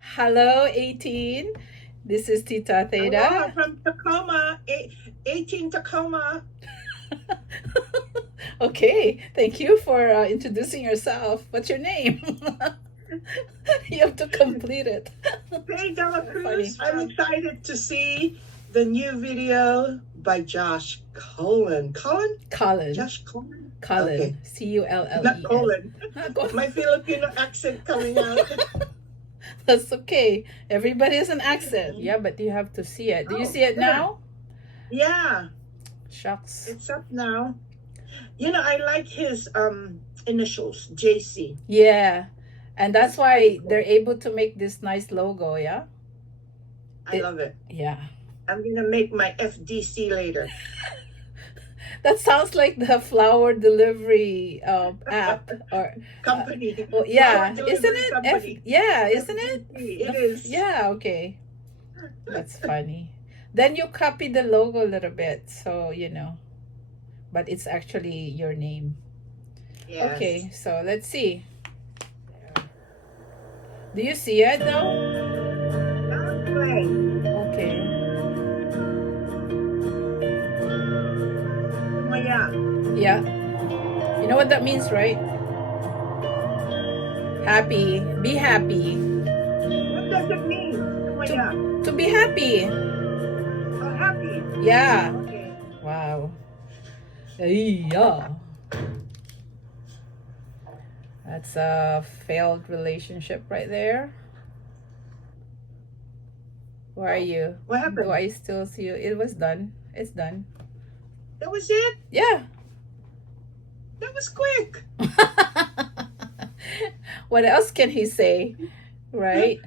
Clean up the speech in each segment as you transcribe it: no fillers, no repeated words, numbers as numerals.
Hello, 18. This is Tita Aloha Theta. from Tacoma, 18 Tacoma. Okay, thank you for introducing yourself. What's your name? You have to complete it. Faye de la Funny. Cruz. I'm excited to see the new video by Josh Cullen. Cullen? Cullen. Josh Cullen? Okay. Cullen. Not Cullen. Cullen. My Filipino accent coming out. That's okay. Everybody has an accent. Yeah, but you have to see it. Do you Oh, see it sure. now? Yeah, Shucks. it's up now. I like his initials, JC. Yeah. And that's That's pretty why they're cool. able to make this nice logo, yeah? I love it. Yeah. I'm gonna make my FDC later. That sounds like the flower delivery app or Company, well, flower yeah, isn't delivery it? company, Yeah, isn't it? FDC. It is. Yeah, okay. That's funny. Then you copy the logo a little bit, so but it's actually your name. Yes. Okay, so let's see. Do you see it though? Now it's playing. Okay. Sumaya. Yeah. You know what that means, right? Happy. Be happy. What does it mean, Sumaya? To be happy. Oh, happy. Yeah. Okay. Wow. Yeah. That's a failed relationship right there. Where are Oh, you? what Do happened? I still see you? It was done. It's done. That was it? Yeah. That was quick. What else can he say? Right?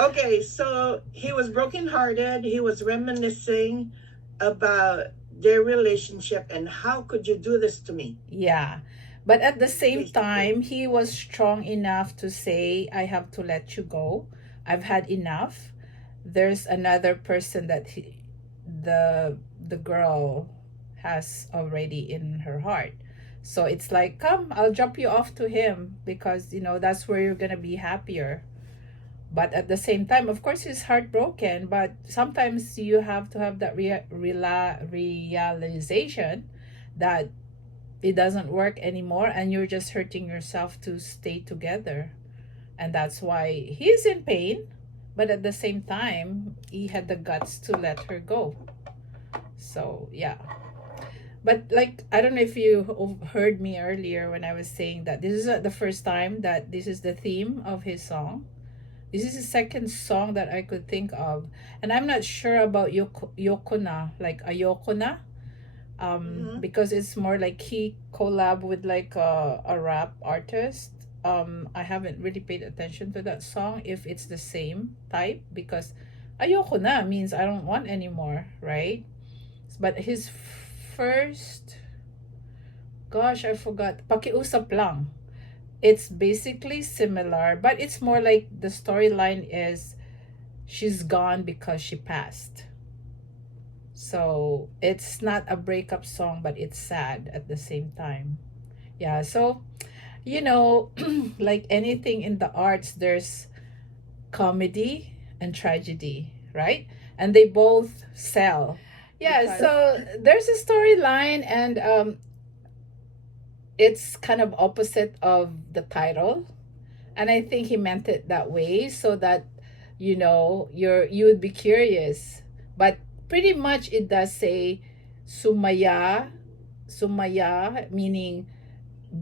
Okay, so he was brokenhearted. He was reminiscing about their relationship and how could you do this to me? Yeah. But at the same Basically. time, he was strong enough to say, I have to let you go. I've had enough. There's another person that the girl has already in her heart. So it's like, come, I'll drop you off to him because that's where you're gonna be happier. But at the same time, of course, he's heartbroken. But sometimes you have to have that realization that it doesn't work anymore, and you're just hurting yourself to stay together. And that's why he's in pain, but at the same time he had the guts to let her go. So yeah, but like, I don't know if you heard me earlier when I was saying that this is the first time that this is the theme of his song. This is the second song that I could think of, and I'm not sure about Yokona, like Ayokona, Mm-hmm. because it's more like he collab with like a rap artist. I haven't really paid attention to that song if it's the same type, because ayoko na means I don't want anymore, right? But his first, gosh, I forgot, pakiusap lang. It's basically similar, but it's more like the storyline is she's gone because she passed. So it's not a breakup song, but it's sad at the same time. Yeah, so you know, like anything in the arts, there's comedy and tragedy, right? And they both sell. Yeah, Because so there's a storyline, and it's kind of opposite of the title. And I think he meant it that way so that you would be curious. But pretty much it does say Sumaya, Sumaya, meaning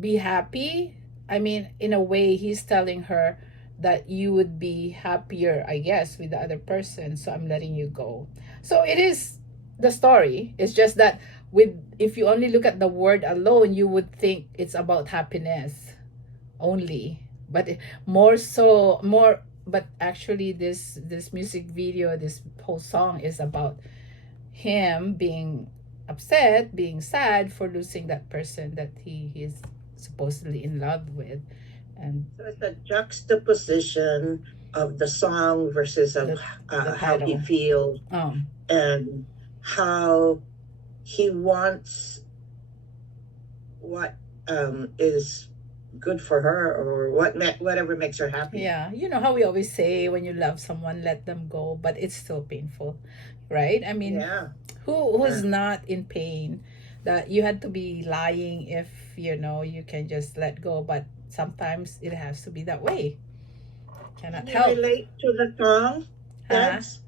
be happy. I mean, in a way, he's telling her that you would be happier, I guess, with the other person. So I'm letting you go. So it is the story. It's just that with if you only look at the word alone, you would think it's about happiness only. But more so, more. But actually, this music video, this whole song is about him being upset, being sad for losing that person that he is supposedly in love with, and so it's a juxtaposition of the song versus of the how he title. feels Um, and how he wants what is good for her, or whatever makes her happy. Yeah, you know how we always say when you love someone, let them go, but it's still painful, right? I mean, Yeah, who's yeah. not in pain that you had to be lying if you can just let go, but sometimes it has to be that way. Can Cannot you help. relate to the song, Huh? Debs?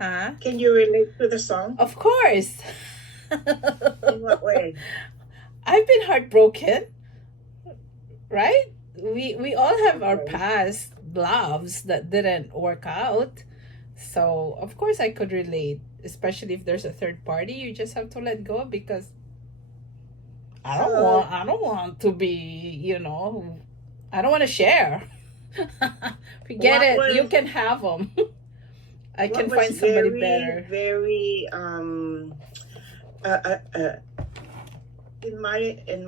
Huh? Can you relate to the song? Of course. In what way? I've been heartbroken, right? We all have our Okay. past loves that didn't work out. So, of course I could relate, especially if there's a third party. You just have to let go because So, I don't want to be, I don't want to share. Forget what it. You was can have them. I what can was find somebody very, better. very uh, uh, uh, in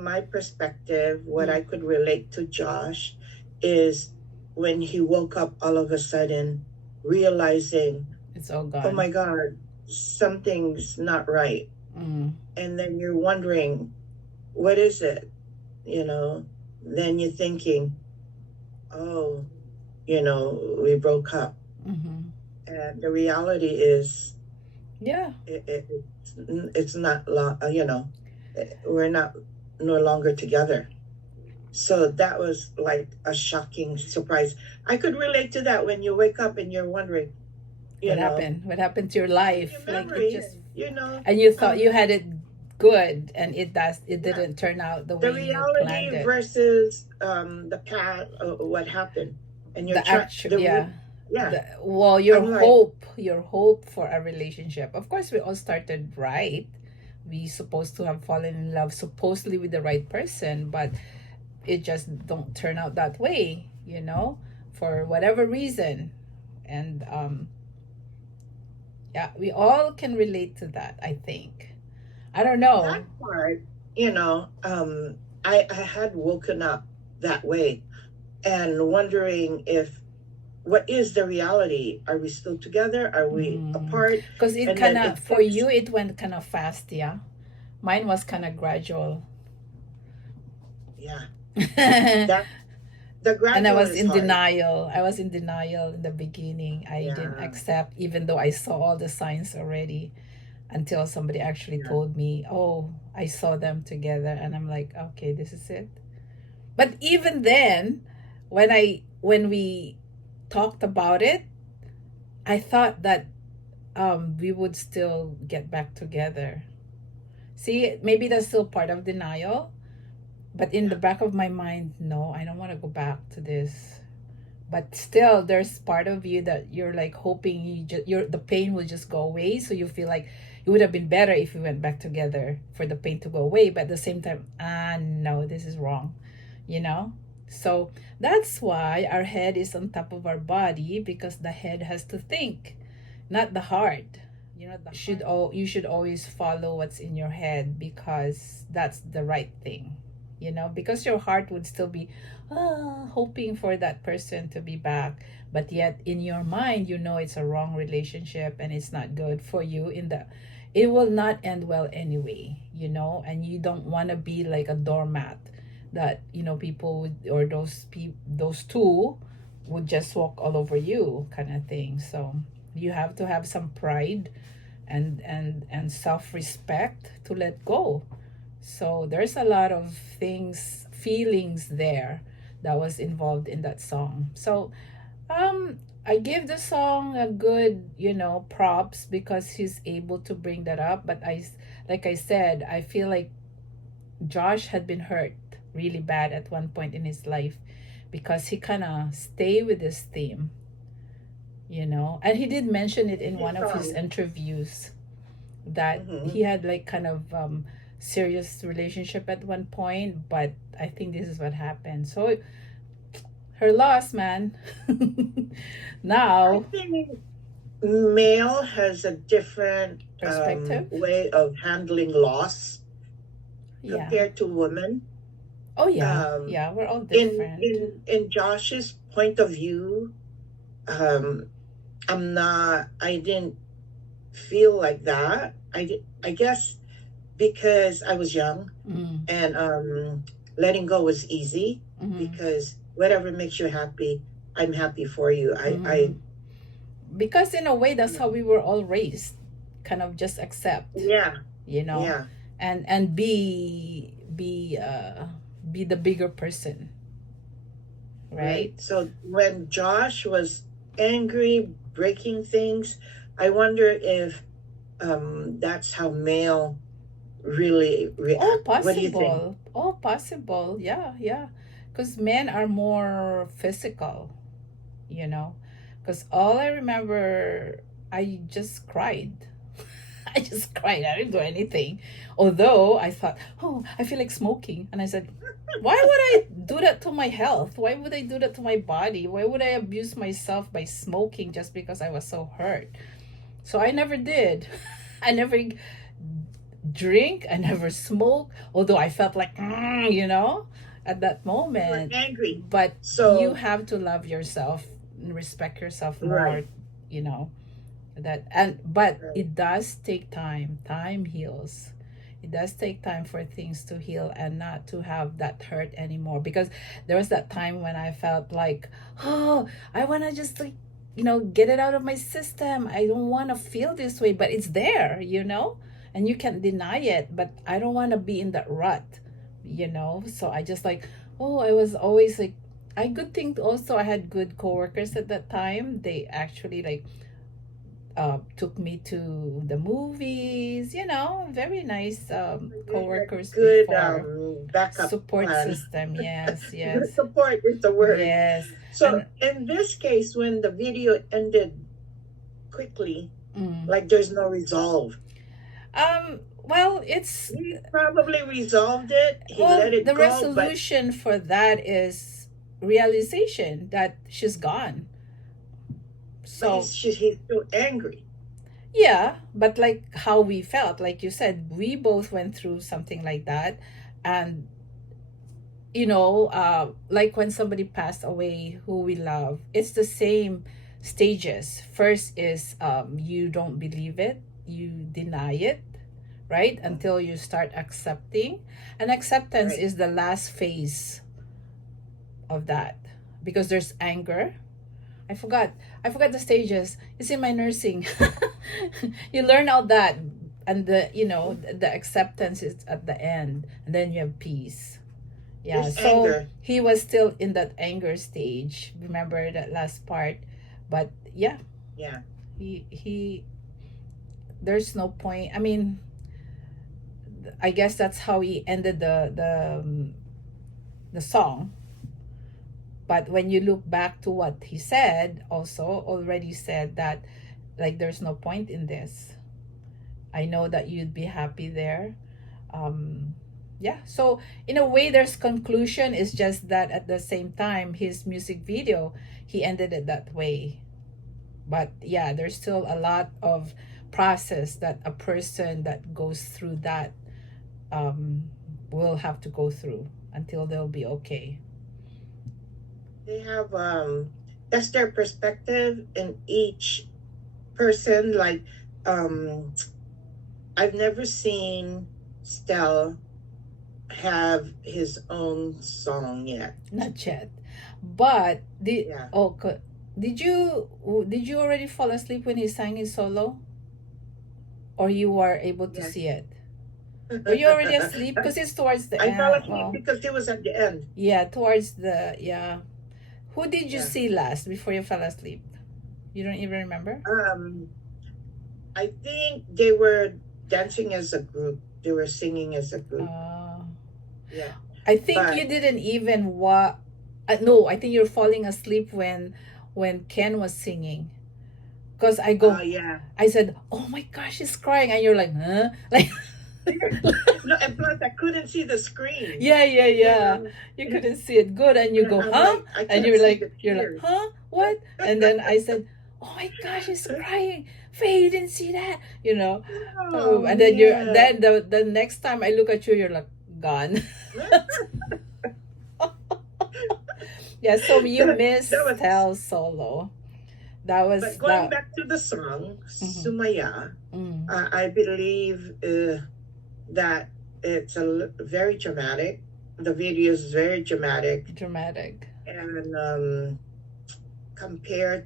my perspective, what Mm, I could relate to Josh is when he woke up all of a sudden, realizing, it's all oh gone. my God, something's not right. Mm, And then you're wondering, what is it? You know, then you're thinking, oh, we broke up. mm-hmm. And the reality is, Yeah. it's not, we're not no longer together. So that was like a shocking surprise. I could relate to that when you wake up and you're wondering, you What know, happened? What happened to your in your life? Like it memory, just, and and you thought you had it good, and it yeah, didn't turn out the the way you planned reality it. versus the past, what happened, and you're The trying actual, yeah. yeah. Well, I'm like, your hope for a relationship. Of course, we all started right. We supposed to have fallen in love supposedly with the right person, but it just don't turn out that way, for whatever reason. And yeah, we all can relate to that, I think. I don't that know. part, I had woken up that way and wondering if what is the reality? Are we still together? Are we apart? Because it And kind then of, it for takes, you, it went kind of fast, yeah. Mine was kind of gradual. yeah, And that the I gradual was is in hard. denial. I was in denial in the beginning. I didn't Yeah, accept, even though I saw all the signs already, until somebody actually yeah. told me, oh, I saw them together. And I'm like, okay, this is it. But even then, when we talked about it, I thought that we would still get back together. See, maybe that's still part of denial, but in the Yeah. back of my mind, no, I don't want to go back to this. But still, there's part of you that you're like hoping the pain will just go away. So you feel like it would have been better if we went back together for the pain to go away. But at the same time, no, this is wrong, you know. So that's why our head is on top of our body, because the head has to think, not the heart. You should always follow what's in your head, because that's the right thing, because your heart would still be hoping for that person to be back, but yet in your mind it's a wrong relationship and it's not good for you. It will not end well anyway, and you don't want to be like a doormat that people would, or those two would just walk all over you, kind of thing. So you have to have some pride and self-respect to let go. So there's a lot of feelings there that was involved in that song. So I give the song a good, props, because he's able to bring that up. But like I said, I feel like Josh had been hurt really bad at one point in his life, because he kind of stay with this theme, and he did mention it in His one of his song. interviews, that Hmm. he had like kind of serious relationship at one point, but I think this is what happened. So her loss, man. I Now, think male has a different perspective. way of handling loss Yeah. compared to women. Oh yeah. Um, Yeah, we're all in different. in Josh's point of view, um, I didn't feel like that. I guess because I was young Mm. and letting go was easy Mm-hmm. because whatever makes you happy, I'm happy for you. Mm-hmm. Because in a way, that's how Yeah, we were all raised. Kind of just accept, yeah, you know, yeah, and be the bigger person, right. right? So when Josh was angry, breaking things, I wonder if that's how male really Oh, react. What do you think? possible. Oh, possible. Yeah, yeah. Because men are more physical, you know. Because all I remember, I just cried. I just cried. I didn't do anything. Although I thought, oh, I feel like smoking. And I said, why would I do that to my health? Why would I do that to my body? Why would I abuse myself by smoking just because I was so hurt? So I never did. I never drink. I never smoke. Although I felt like, at that You were moment. angry. But you So, have to love yourself and respect yourself right, more, you know that. And but right. it does take time heals. It does take time for things to heal and not to have that hurt anymore, because there was that time when I felt like, oh, I want to just like, get it out of my system. I don't want to feel this way, but it's there, and you can't deny it. But I don't want to be in that rut, so I just like, oh, I was always like, I good thing also I had good coworkers at that time. They actually like took me to the movies, very nice You had a coworkers good before. backup Support plan. system, yes, Good yes, support is the word. yes. So, And in this case, when the video ended quickly, mm, like there's no resolve, well, it's he probably resolved it, he well, let it the go, but resolution for that is realization that she's gone. So he's still angry. yeah, but like how we felt, like you said, we both went through something like that. And like when somebody passed away who we love, it's the same stages. First is you don't believe it, you deny it, right? Mhm. Until you start accepting. And acceptance Right. is the last phase of that, because there's anger. I forgot the stages. It's in my nursing. You learn all that, and the acceptance is at the end, and then you have peace. Yeah, There's so anger. he was still in that anger stage. Remember that last part? But yeah, Yeah. he there's no point. I mean, I guess that's how he ended the song. But when you look back to what he said, also already said that like there's no point in this. I know that you'd be happy there. Um yeah, so in a way there's conclusion. Is just that at the same time his music video, he ended it that way. But yeah, there's still a lot of process that a person that goes through that um will have to go through until they'll be okay. They have that's their perspective, in each person. Like um I've never seen Stell have his own song yet. Not yet. But Yeah. did you already fall asleep when he sang his solo, or you were able to Yes. see it? Were you already asleep? Because it's towards the I fell end. asleep Well, because it was at the end. yeah, towards the yeah. Who did you Yeah. see last before you fell asleep? You don't even remember? Um, I think they were dancing as a group. They were singing as a group. Uh, Yeah. I think you But didn't even no, I think you're falling asleep when Ken was singing. Cause yeah. I said, "Oh my gosh, she's crying," and you're like, "Huh?" Like, No, and plus I couldn't see the screen. yeah, yeah, You yeah. know, You couldn't see it good, and you and go, I'm "Huh?" like, I And can't see the you're like, tears. "Huh? What?" And then I said, "Oh my gosh, she's crying. Faye, you didn't see that, you know?" Oh And then man. the next time I look at you, you're like gone. Yeah, so you That missed was. Tell solo. That was But going that. back to the song Mm-hmm. Sumaya, Mm. I believe that it's very dramatic. the video is very dramatic, Dramatic. and compared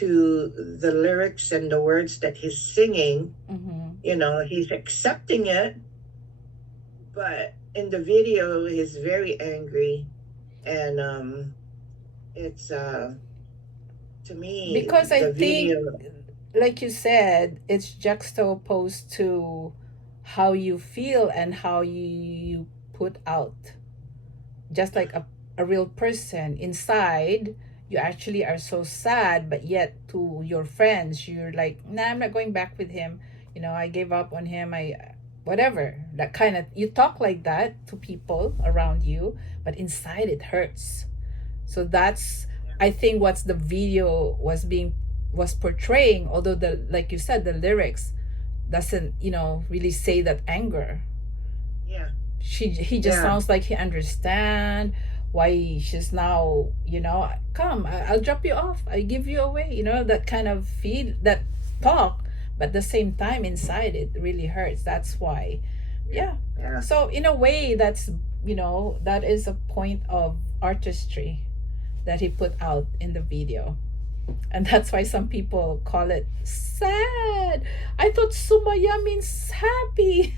to the lyrics and the words that he's singing, Mm-hmm. he's accepting it, but in the video he's very angry, and it's to me Because I the think, video. like you said, it's juxtaposed to how you feel and how you put out. Just like a real person inside, you actually are so sad, but yet to your friends, you're like, nah, I'm not going back with him. I gave up on him. Whatever. That kind of, you talk like that to people around you, but inside it hurts. So that's, I think, what's the video was portraying, although the, like you said, the lyrics doesn't, really say that anger. Yeah, He just yeah, sounds like he understand why she's now, come, I'll drop you off, I give you away, that kind of feel, that talk, but at the same time inside it really hurts. That's why, yeah, yeah. yeah. So in a way, that's, that is a point of artistry that he put out in the video. And that's why some people call it sad. I thought Sumaya means happy.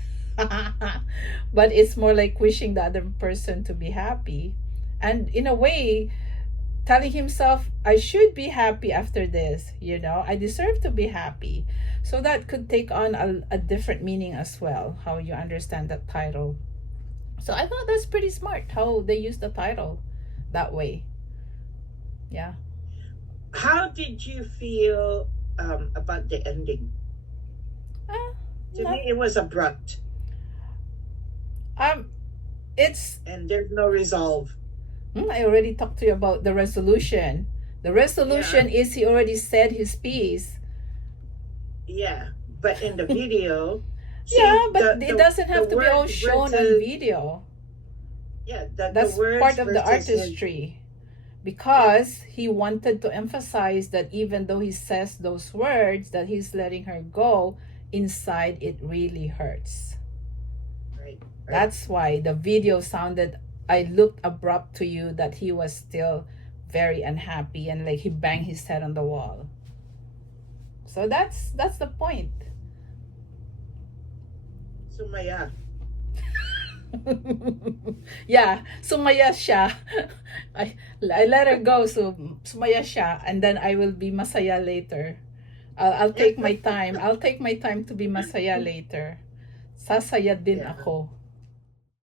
But it's more like wishing the other person to be happy. And in a way, telling himself, I should be happy after this, I deserve to be happy. So that could take on a different meaning as well, how you understand that title. So I thought that's pretty smart how they use the title that way. Yeah. How did you feel about the ending? Uh, To no. me, it was abrupt, Um, it's and there's no resolve. I already talked to you about the resolution. The Yeah, resolution is he already said his piece. yeah. But in the video, Yeah, see but it doesn't the have to be all words shown on versus, video. yeah, the That's words part of the versus his. artistry. Yeah, Because he wanted to emphasize that even though he says those words, that he's letting her go, inside it really hurts. right, right. That's why the video sounded, I looked abrupt to you that he was still very unhappy and like he banged his head on the wall. So that's the point. Sumaya. Yeah, sumaya siya. I let her go, so sumaya siya, and then I will be masaya later. I'll take my time. I'll take my time to be masaya later. Sasaya din Yeah, ako.